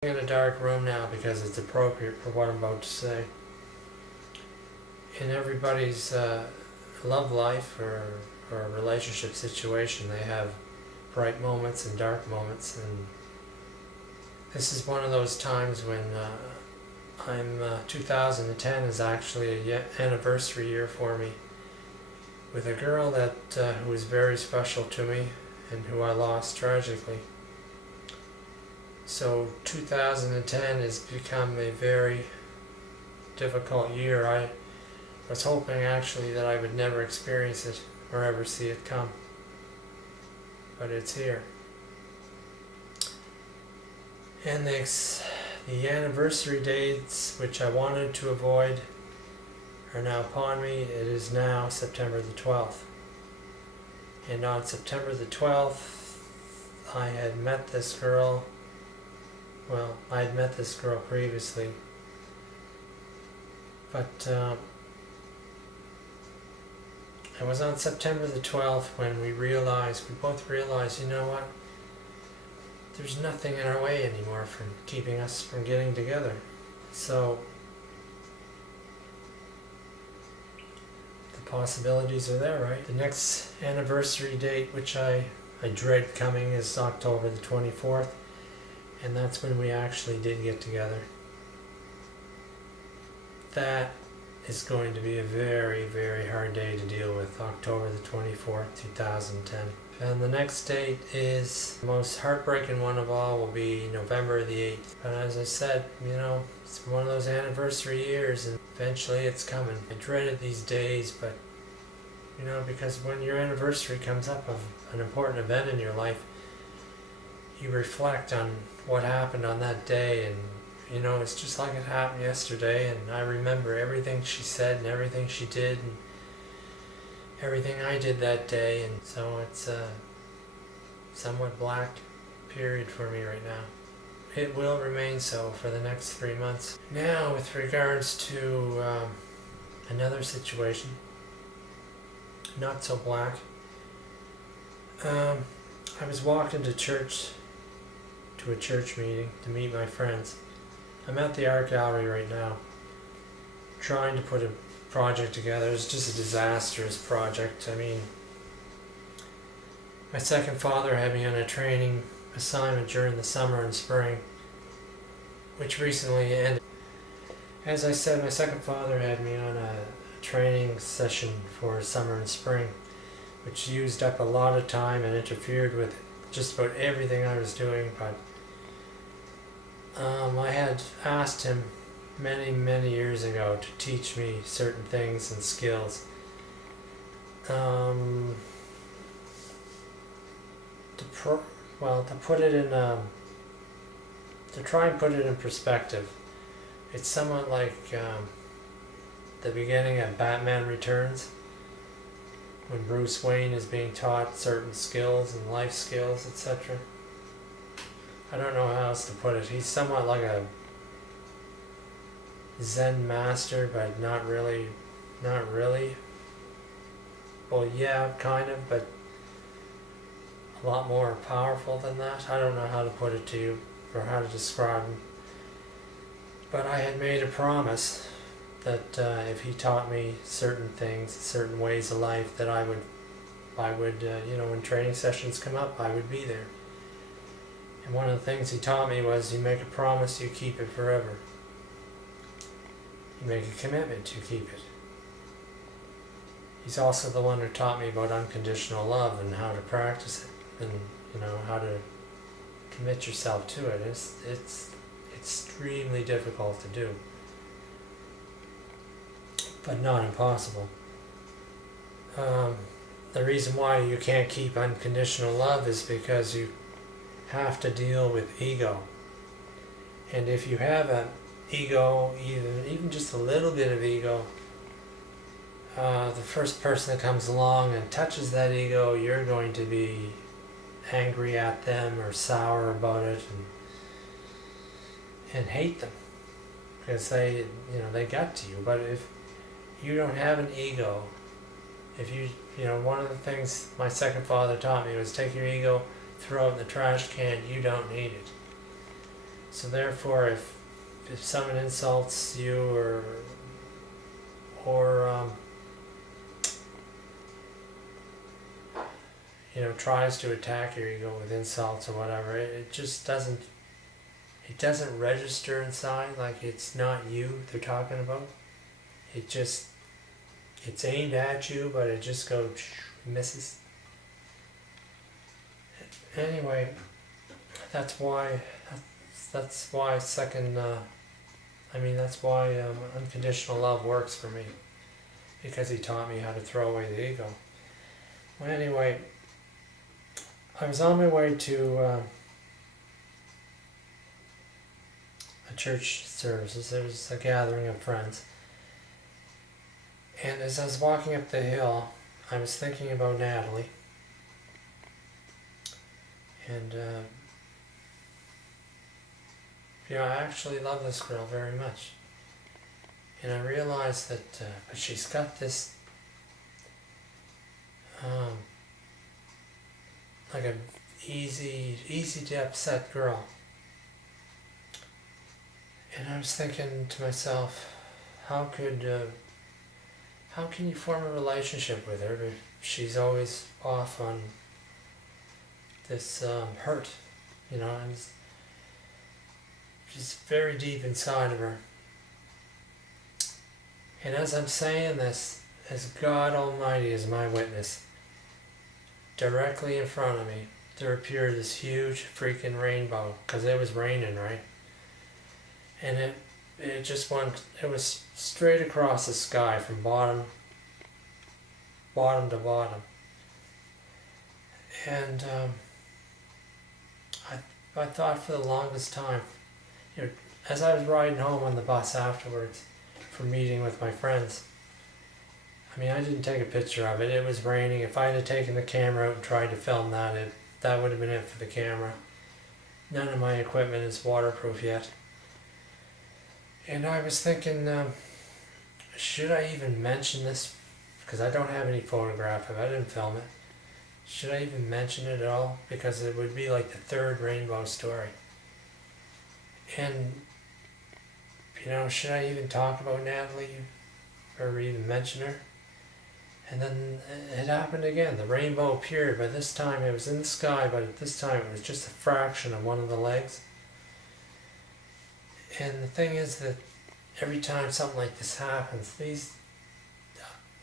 In a dark room now because it's appropriate for what I'm about to say. In everybody's love life or relationship situation, they have bright moments and dark moments, and this is one of those times when 2010 is actually an anniversary year for me, with a girl that who was very special to me and who I lost tragically. So 2010 has become a very difficult year. I was hoping actually that I would never experience it or ever see it come. But it's here. And the anniversary dates, which I wanted to avoid, are now upon me. It is now September the 12th. And on September the 12th, I had met this girl. Well, I had met this girl previously, but it was on September the 12th when we both realized, you know what, there's nothing in our way anymore from keeping us from getting together. So the possibilities are there, right? The next anniversary date, which I dread coming, is October the 24th. And that's when we actually did get together. That is going to be a very, very hard day to deal with, October the 24th, 2010. And the next date is the most heartbreaking one of all, will be November the 8th. But as I said, you know, it's one of those anniversary years, and eventually it's coming. I dreaded these days, but, you know, because when your anniversary comes up of an important event in your life, you reflect on what happened on that day, and you know, it's just like it happened yesterday, and I remember everything she said and everything she did and everything I did that day, and so it's a somewhat black period for me right now. It will remain so for the next 3 months. Now, with regards to another situation, not so black, I was walking to a church meeting to meet my friends. I'm at the art gallery right now, trying to put a project together. It's just a disastrous project. I mean, my second father had me on a training assignment during the summer and spring, which recently ended. As I said, my second father had me on a training session for summer and spring, which used up a lot of time and interfered with just about everything I was doing. But I had asked him many years ago to teach me certain things and skills. To try and put it in perspective, it's somewhat like the beginning of Batman Returns, when Bruce Wayne is being taught certain skills and life skills, etc. I don't know how else to put it. He's somewhat like a Zen master, but not really. Well, yeah, kind of, but a lot more powerful than that. I don't know how to put it to you or how to describe him. But I had made a promise that if he taught me certain things, certain ways of life, that I would, you know, when training sessions come up, I would be there. And one of the things he taught me was, you make a promise, you keep it forever. You make a commitment, you keep it. He's also the one who taught me about unconditional love and how to practice it, and you know, how to commit yourself to it. It's extremely difficult to do, but not impossible. The reason why you can't keep unconditional love is because you have to deal with ego. And if you have an ego, even just a little bit of ego, the first person that comes along and touches that ego, you're going to be angry at them or sour about it and hate them because they got to you. But if you don't have an ego, if you know, one of the things my second father taught me was, take your ego, throw it in the trash can. You don't need it. So therefore, if someone insults you or tries to attack your ego with insults or whatever, it just doesn't register inside, like it's not you they're talking about. It's aimed at you, but it just goes misses. Anyway, that's why unconditional love works for me, because he taught me how to throw away the ego. Well, anyway, I was on my way to a church services. There was a gathering of friends, and as I was walking up the hill, I was thinking about Natalie, and I actually love this girl very much, and I realized that but she's got this like a easy to upset girl. And I was thinking to myself, how can you form a relationship with her if she's always off on this hurt, and she's very deep inside of her. And as I'm saying this, as God Almighty is my witness, directly in front of me, there appeared this huge freaking rainbow, because it was raining, right? And it was straight across the sky from bottom to bottom. And I thought for the longest time, as I was riding home on the bus afterwards from meeting with my friends, I didn't take a picture of it. It was raining. If I had taken the camera out and tried to film that would have been it for the camera. None of my equipment is waterproof yet. And I was thinking, should I even mention this? Because I don't have any photograph of it. I didn't film it. Should I even mention it at all? Because it would be like the third rainbow story. And, should I even talk about Natalie? Or even mention her? And then it happened again. The rainbow appeared, but this time it was in the sky, but at this time it was just a fraction of one of the legs. And the thing is that every time something like this happens, these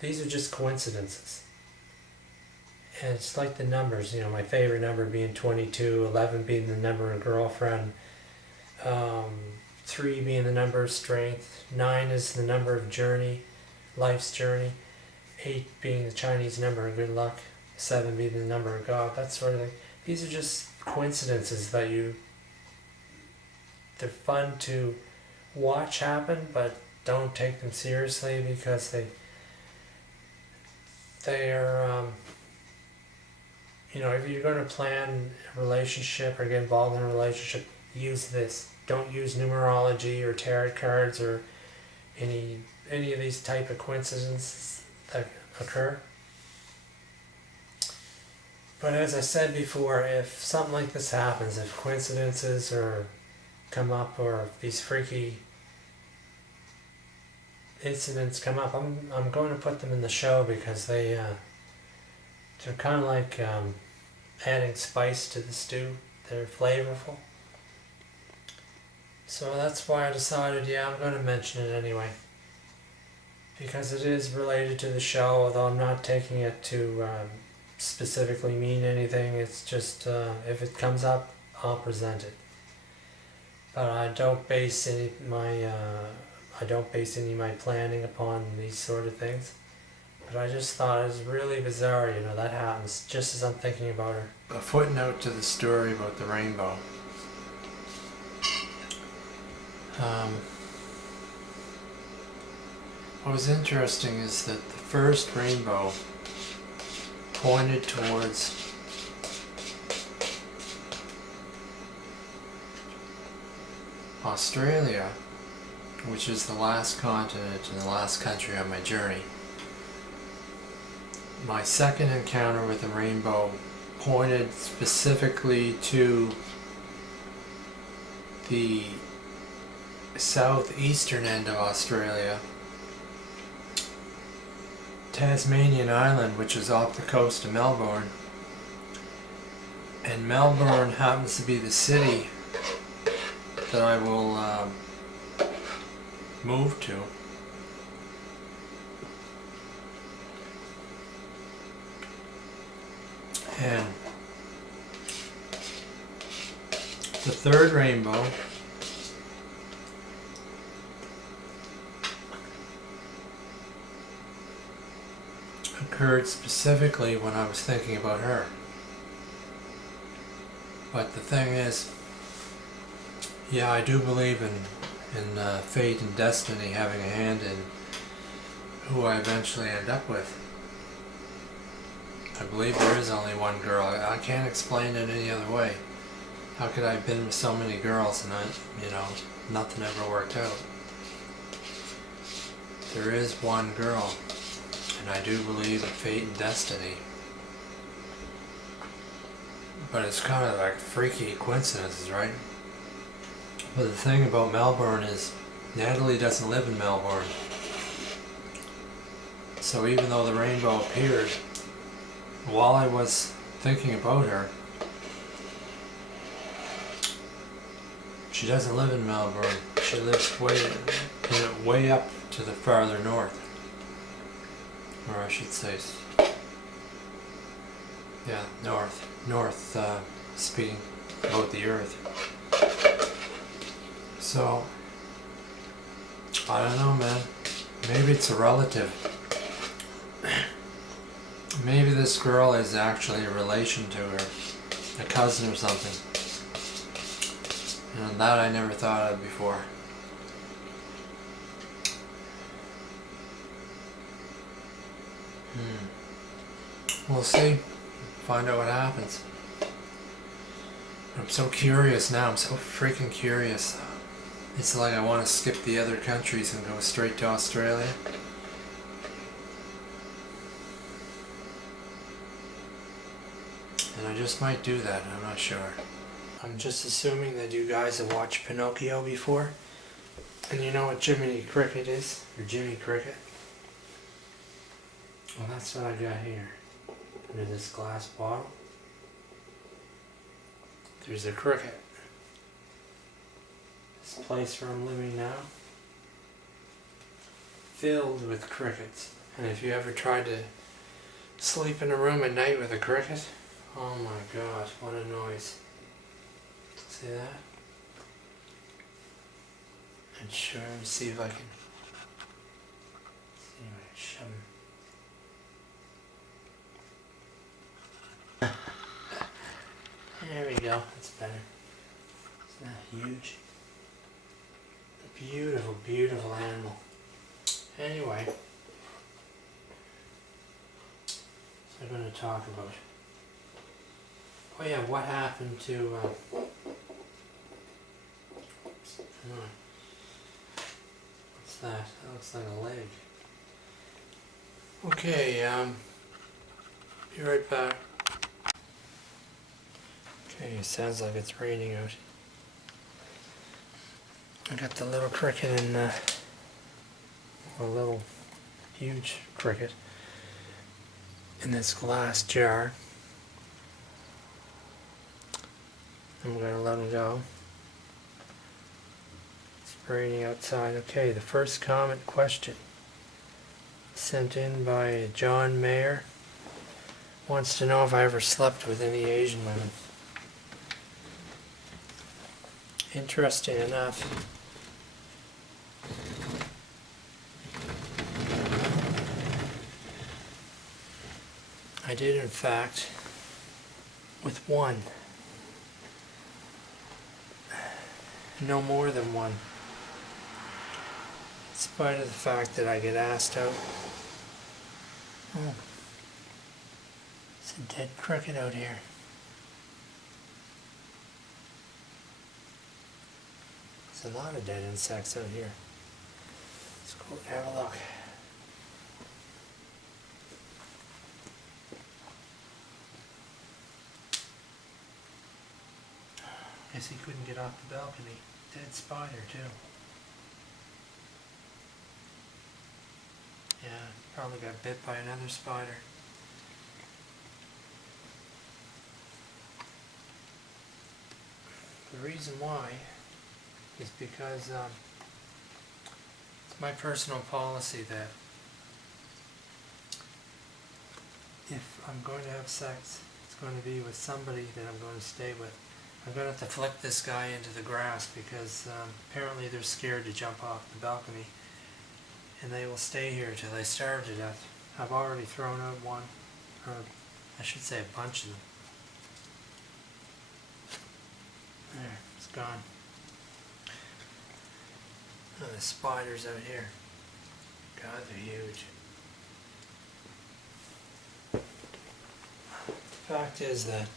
are just coincidences. And it's like the numbers, my favorite number being 22, 11 being the number of girlfriend, 3 being the number of strength, 9 is the number of journey, life's journey, 8 being the Chinese number of good luck, 7 being the number of God, that sort of thing. These are just coincidences that they're fun to watch happen, but don't take them seriously, because they are, if you're going to plan a relationship or get involved in a relationship, use this. Don't use numerology or tarot cards or any of these type of coincidences that occur. But as I said before, if something like this happens, if coincidences come up, or if these freaky incidents come up, I'm going to put them in the show, because they're kind of like adding spice to the stew. They're flavorful. So that's why I decided, I'm going to mention it anyway, because it is related to the show, although I'm not taking it to specifically mean anything. It's just if it comes up, I'll present it. But I don't base any of my planning upon these sort of things. But I just thought it was really bizarre, that happens just as I'm thinking about her. A footnote to the story about the rainbow. What was interesting is that the first rainbow pointed towards Australia, which is the last continent and the last country on my journey. My second encounter with the rainbow pointed specifically to the southeastern end of Australia, Tasmanian Island, which is off the coast of Melbourne. And Melbourne happens to be the city that I will move to. And the third rainbow occurred specifically when I was thinking about her. But the thing is, yeah, I do believe in fate and destiny having a hand in who I eventually end up with. I believe there is only one girl. I can't explain it any other way. How could I have been with so many girls and nothing ever worked out? There is one girl, and I do believe in fate and destiny. But it's kind of like freaky coincidences, right? But the thing about Melbourne is Natalie doesn't live in Melbourne. So even though the rainbow appeared, while I was thinking about her, she doesn't live in Melbourne. She lives way up to the farther north. Or I should say, yeah, north, speaking about the earth. So, I don't know, man. Maybe it's a relative. Maybe this girl is actually a relation to her, a cousin or something. And that I never thought of before. We'll see. Find out what happens. I'm so curious now. I'm so freaking curious. It's like I want to skip the other countries and go straight to Australia. And I just might do that. I'm not sure. I'm just assuming that you guys have watched Pinocchio before. And you know what Jiminy Cricket is? Or Jimmy Cricket? Well, that's what I got here. Under this glass bottle, there's a cricket. This place where I'm living now, filled with crickets. And if you ever tried to sleep in a room at night with a cricket, oh my gosh, what a noise. See that? And sure, let me see if I can shove him. There we go, that's better. Isn't that huge? A beautiful, beautiful animal. Anyway, so I'm going to talk about, oh yeah, what happened to, what's that? That looks like a leg. Okay, be right back. Okay, it sounds like it's raining out. I got the little cricket and a little huge cricket in this glass jar. I'm going to let him go. It's raining outside. Okay, the first comment question sent in by John Mayer wants to know if I ever slept with any Asian women. Interesting enough, I did in fact with one. No more than one. In spite of the fact that I get asked out. Oh, it's a dead cricket out here. There's a lot of dead insects out here. Let's go and have a look. Guess he couldn't get off the balcony. dead spider too. Yeah, probably got bit by another spider. The reason why is because it's my personal policy that if I'm going to have sex, it's going to be with somebody that I'm going to stay with. I'm going to have to flick this guy into the grass because apparently they're scared to jump off the balcony, and they will stay here till they starve to death. I've already thrown out one, or I should say a bunch of them. There, it's gone. Oh, the spiders out here. God, they're huge. The fact is that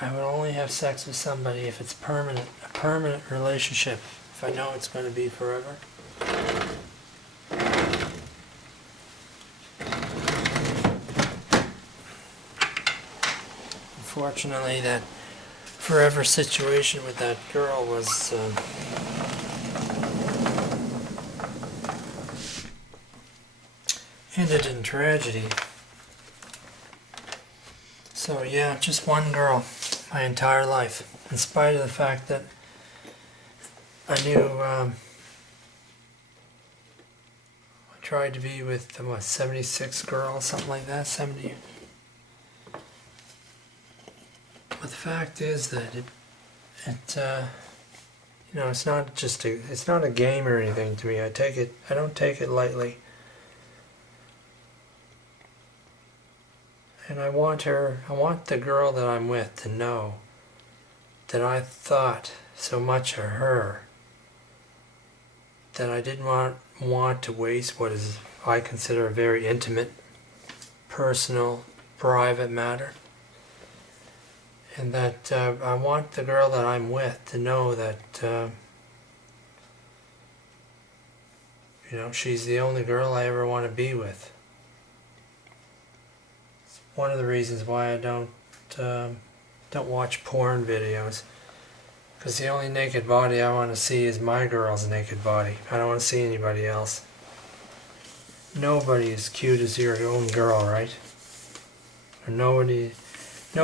I would only have sex with somebody if it's permanent, a permanent relationship, if I know it's going to be forever. Unfortunately, that forever situation with that girl was ended in tragedy. So yeah, just one girl my entire life, in spite of the fact that I knew I tried to be with 76 girls, something like that, 70. But the fact is that you know, it's not just it's not a game or anything to me. I don't take it lightly. And I want the girl that I'm with to know that I thought so much of her that I didn't want to waste what is I consider a very intimate, personal, private matter. And that I want the girl that I'm with to know that you know, she's the only girl I ever want to be with. One of the reasons why I don't watch porn videos, because the only naked body I want to see is my girl's naked body. I don't want to see anybody else. Nobody is cute as your own girl, right? Or no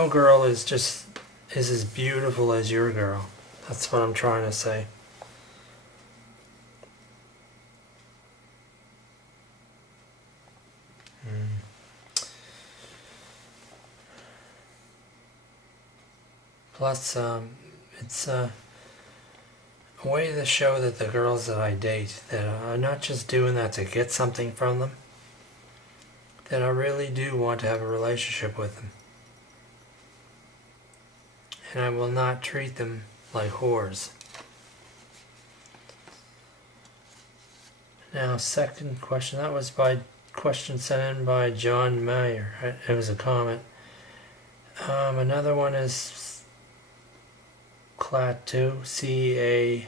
girl is as beautiful as your girl. That's what I'm trying to say. Plus, it's a way to show that the girls that I date, that I'm not just doing that to get something from them, that I really do want to have a relationship with them. And I will not treat them like whores. Now, second question, that was by question sent in by John Mayer. It was a comment. Another one is Claatu, Claatu,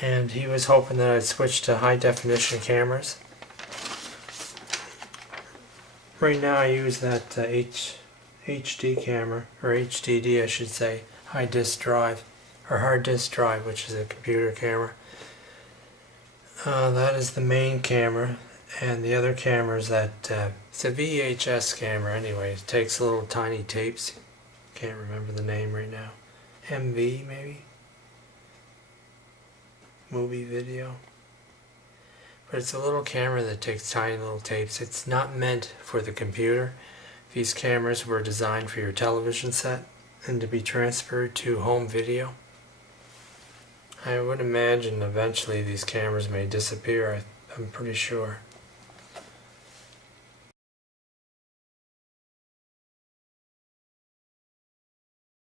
and he was hoping that I'd switch to high definition cameras. Right now I use that HD camera, or HDD I should say, high disk drive, or hard disk drive, which is a computer camera. That is the main camera, and the other camera is that, it's a VHS camera anyway. It takes little tiny tapes. Can't remember the name right now. MV maybe? Movie video. But it's a little camera that takes tiny little tapes. It's not meant for the computer. These cameras were designed for your television set and to be transferred to home video. I would imagine eventually these cameras may disappear, I'm pretty sure.